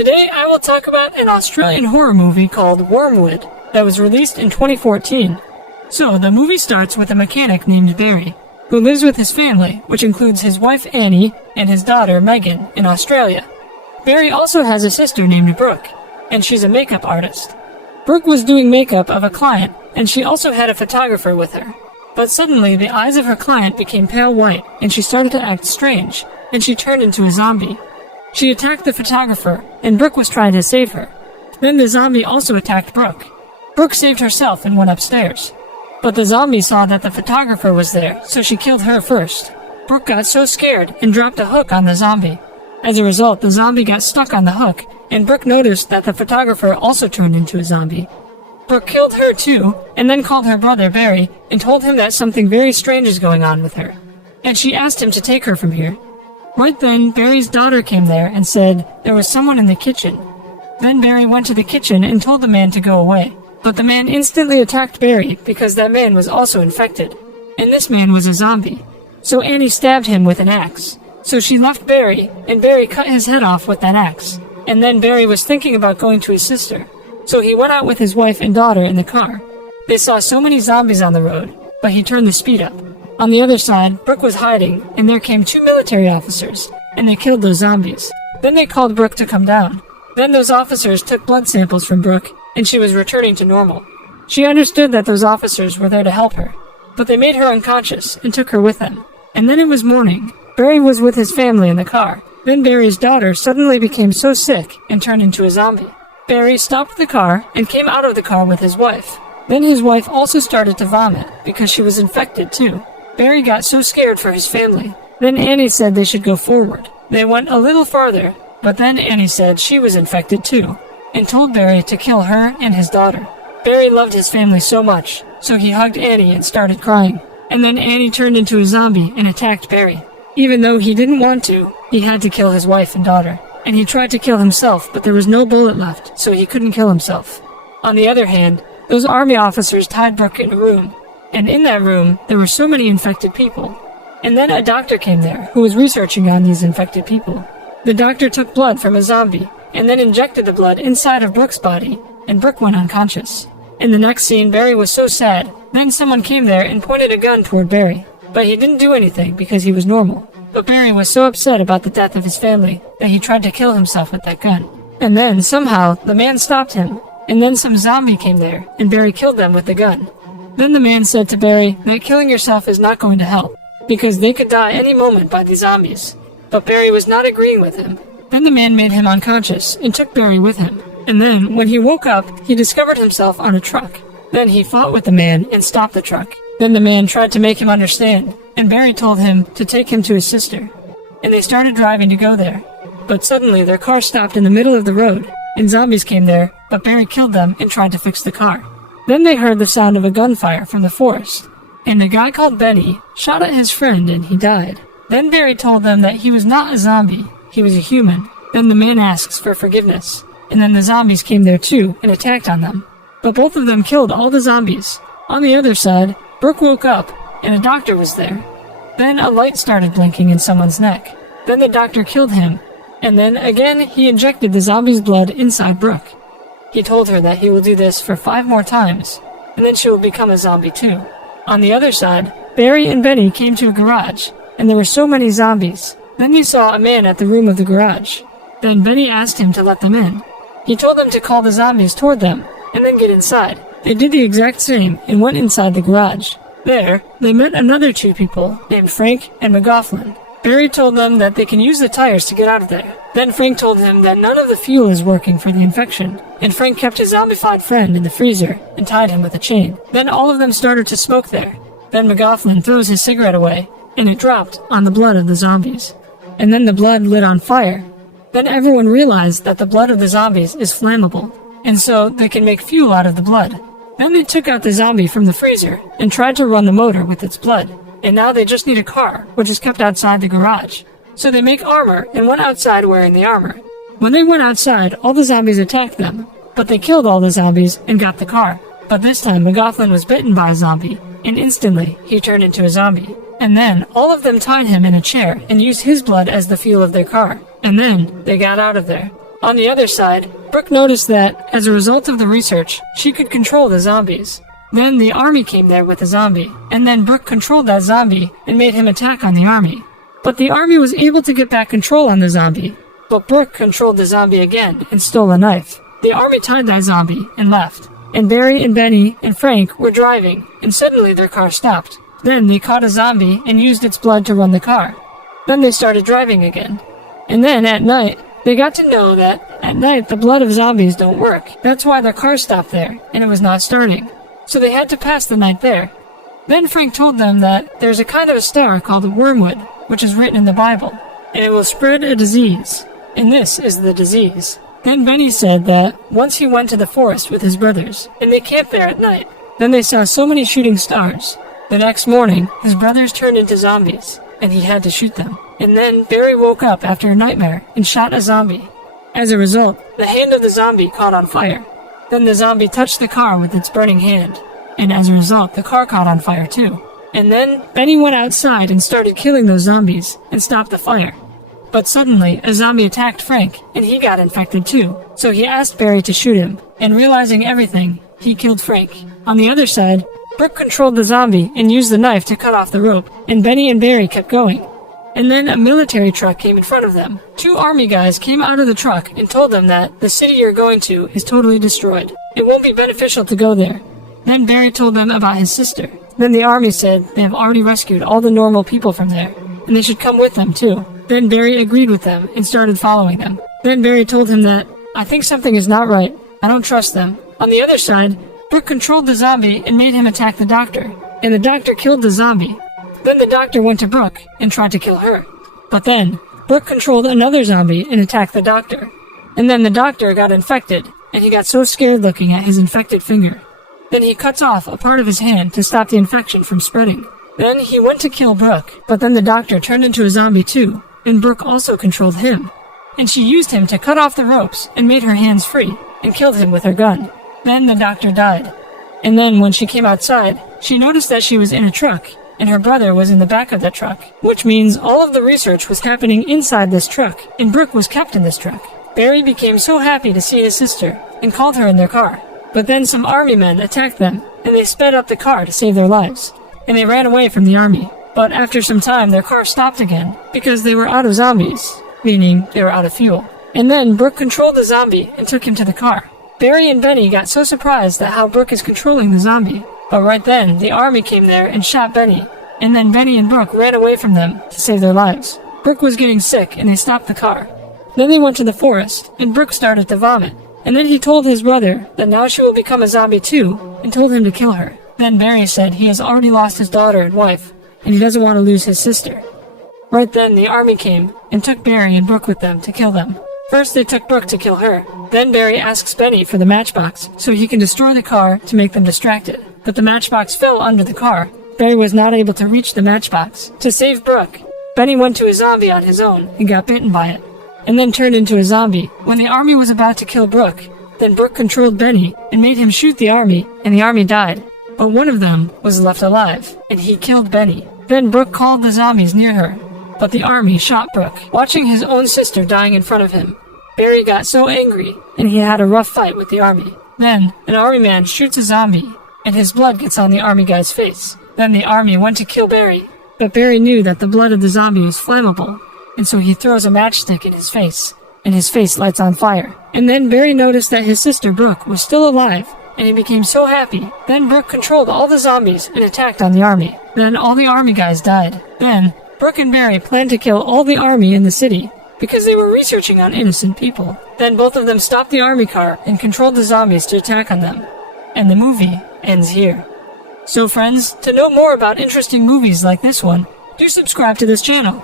Today I will talk about an Australian horror movie called Wormwood that was released in 2014. So, the movie starts with a mechanic named Barry, who lives with his family, which includes his wife Annie and his daughter Megan in Australia. Barry also has a sister named Brooke, and she's a makeup artist. Brooke was doing makeup of a client, and she also had a photographer with her. But suddenly, the eyes of her client became pale white, and she started to act strange, and she turned into a zombie. She attacked the photographer, and Brooke was trying to save her. Then the zombie also attacked Brooke. Brooke saved herself and went upstairs. But the zombie saw that the photographer was there, so she killed her first. Brooke got so scared and dropped a hook on the zombie. As a result, the zombie got stuck on the hook, and Brooke noticed that the photographer also turned into a zombie. Brooke killed her too, and then called her brother Barry and told him that something very strange is going on with her. And she asked him to take her from here. Right then, Barry's daughter came there and said there was someone in the kitchen. Then Barry went to the kitchen and told the man to go away. But the man instantly attacked Barry because that man was also infected. And this man was a zombie. So Annie stabbed him with an axe. So she left Barry, and Barry cut his head off with that axe. And then Barry was thinking about going to his sister. So he went out with his wife and daughter in the car. They saw so many zombies on the road, but he turned the speed up. On the other side, Brooke was hiding, and there came 2 military officers, and they killed those zombies. Then they called Brooke to come down. Then those officers took blood samples from Brooke, and she was returning to normal. She understood that those officers were there to help her, but they made her unconscious and took her with them. And then it was morning. Barry was with his family in the car. Then Barry's daughter suddenly became so sick and turned into a zombie. Barry stopped the car and came out of the car with his wife. Then his wife also started to vomit because she was infected too. Barry got so scared for his family. Then Annie said they should go forward. They went a little farther, but then Annie said she was infected too, and told Barry to kill her and his daughter. Barry loved his family so much, so he hugged Annie and started crying. And then Annie turned into a zombie and attacked Barry. Even though he didn't want to, he had to kill his wife and daughter. And he tried to kill himself, but there was no bullet left, so he couldn't kill himself. On the other hand, those army officers tied Brooke in a room. And in that room, there were so many infected people. And then a doctor came there who was researching on these infected people. The doctor took blood from a zombie, and then injected the blood inside of Brooke's body, and Brooke went unconscious. In the next scene, Barry was so sad. Then someone came there and pointed a gun toward Barry. But he didn't do anything because he was normal. But Barry was so upset about the death of his family that he tried to kill himself with that gun. And then, somehow, the man stopped him. And then some zombie came there, and Barry killed them with the gun. Then the man said to Barry that killing yourself is not going to help, because they could die any moment by these zombies. But Barry was not agreeing with him. Then the man made him unconscious and took Barry with him. And then, when he woke up, he discovered himself on a truck. Then he fought with the man and stopped the truck. Then the man tried to make him understand, and Barry told him to take him to his sister. And they started driving to go there. But suddenly their car stopped in the middle of the road, and zombies came there, but Barry killed them and tried to fix the car. Then they heard the sound of a gunfire from the forest, and a guy called Benny shot at his friend and he died. Then Barry told them that he was not a zombie, he was a human. Then the man asks for forgiveness, and then the zombies came there too and attacked on them. But both of them killed all the zombies. On the other side, Brooke woke up, and a doctor was there. Then a light started blinking in someone's neck. Then the doctor killed him, and then again he injected the zombie's blood inside Brooke. He told her that he will do this for 5 more times, and then she will become a zombie too. On the other side, Barry and Benny came to a garage, and there were so many zombies. Then he saw a man at the room of the garage. Then Benny asked him to let them in. He told them to call the zombies toward them, and then get inside. They did the exact same and went inside the garage. There, they met another 2 people named Frank and McGoughlin. Barry told them that they can use the tires to get out of there. Then Frank told him that none of the fuel is working for the infection, and Frank kept his zombified friend in the freezer and tied him with a chain. Then all of them started to smoke there. Then McGoughlin throws his cigarette away, and it dropped on the blood of the zombies. And then the blood lit on fire. Then everyone realized that the blood of the zombies is flammable, and so they can make fuel out of the blood. Then they took out the zombie from the freezer and tried to run the motor with its blood. And now they just need a car, which is kept outside the garage. So they make armor and went outside wearing the armor. When they went outside, all the zombies attacked them, but they killed all the zombies and got the car. But this time McGoughlin was bitten by a zombie, and instantly he turned into a zombie. And then all of them tied him in a chair and used his blood as the fuel of their car. And then they got out of there. On the other side, Brooke noticed that, as a result of the research, she could control the zombies. Then the army came there with a zombie, and then Brooke controlled that zombie and made him attack on the army. But the army was able to get back control on the zombie. But Brooke controlled the zombie again and stole a knife. The army tied that zombie and left. And Barry and Benny and Frank were driving, and suddenly their car stopped. Then they caught a zombie and used its blood to run the car. Then they started driving again. And then at night, they got to know that at night the blood of zombies don't work. That's why their car stopped there, and it was not starting. So they had to pass the night there. Then Frank told them that there's a kind of a star called a wormwood, which is written in the Bible, and it will spread a disease. And this is the disease. Then Benny said that once he went to the forest with his brothers, and they camped there at night. Then they saw so many shooting stars. The next morning, his brothers turned into zombies, and he had to shoot them. And then Barry woke up after a nightmare and shot a zombie. As a result, the hand of the zombie caught on fire. Then the zombie touched the car with its burning hand, and as a result, the car caught on fire too. And then Benny went outside and started killing those zombies and stopped the fire. But suddenly, a zombie attacked Frank, and he got infected too. So he asked Barry to shoot him, and realizing everything, he killed Frank. On the other side, Brooke controlled the zombie and used the knife to cut off the rope, and Benny and Barry kept going. And then a military truck came in front of them. 2 army guys came out of the truck and told them that the city you're going to is totally destroyed. It won't be beneficial to go there. Then Barry told them about his sister. Then the army said they have already rescued all the normal people from there, and they should come with them too. Then Barry agreed with them and started following them. Then Barry told him that, I think something is not right. I don't trust them. On the other side, Brooke controlled the zombie and made him attack the doctor, and the doctor killed the zombie. Then the doctor went to Brooke and tried to kill her. But then, Brooke controlled another zombie and attacked the doctor. And then the doctor got infected, and he got so scared looking at his infected finger. Then he cuts off a part of his hand to stop the infection from spreading. Then he went to kill Brooke, but then the doctor turned into a zombie too, and Brooke also controlled him. And she used him to cut off the ropes and made her hands free, and killed him with her gun. Then the doctor died. And then when she came outside, she noticed that she was in a truck, and her brother was in the back of the truck, which means all of the research was happening inside this truck, and Brooke was kept in this truck. Barry became so happy to see his sister, and called her in their car. But then some army men attacked them, and they sped up the car to save their lives. And they ran away from the army. But after some time, their car stopped again, because they were out of zombies, meaning they were out of fuel. And then Brooke controlled the zombie and took him to the car. Barry and Benny got so surprised at how Brooke is controlling the zombie. But right then, the army came there and shot Benny. And then Benny and Brooke ran away from them to save their lives. Brooke was getting sick, and they stopped the car. Then they went to the forest, and Brooke started to vomit. And then he told his brother that now she will become a zombie too, and told him to kill her. Then Barry said he has already lost his daughter and wife, and he doesn't want to lose his sister. Right then, the army came, and took Barry and Brooke with them to kill them. First they took Brooke to kill her. Then Barry asks Benny for the matchbox, so he can destroy the car to make them distracted. But the matchbox fell under the car. Barry was not able to reach the matchbox. To save Brooke, Benny went to a zombie on his own and got bitten by it, and then turned into a zombie. When the army was about to kill Brooke, then Brooke controlled Benny and made him shoot the army, and the army died. But one of them was left alive, and he killed Benny. Then Brooke called the zombies near her, but the army shot Brooke, watching his own sister dying in front of him. Barry got so angry, and he had a rough fight with the army. Then, an army man shoots a zombie, and his blood gets on the army guy's face. Then the army went to kill Barry, but Barry knew that the blood of the zombie was flammable, and so he throws a matchstick in his face, and his face lights on fire. And then Barry noticed that his sister Brooke was still alive, and he became so happy. Then Brooke controlled all the zombies and attacked on the army. Then all the army guys died. Then Brooke and Barry planned to kill all the army in the city, because they were researching on innocent people. Then both of them stopped the army car and controlled the zombies to attack on them. And the movie ends here. So friends, to know more about interesting movies like this one, do subscribe to this channel.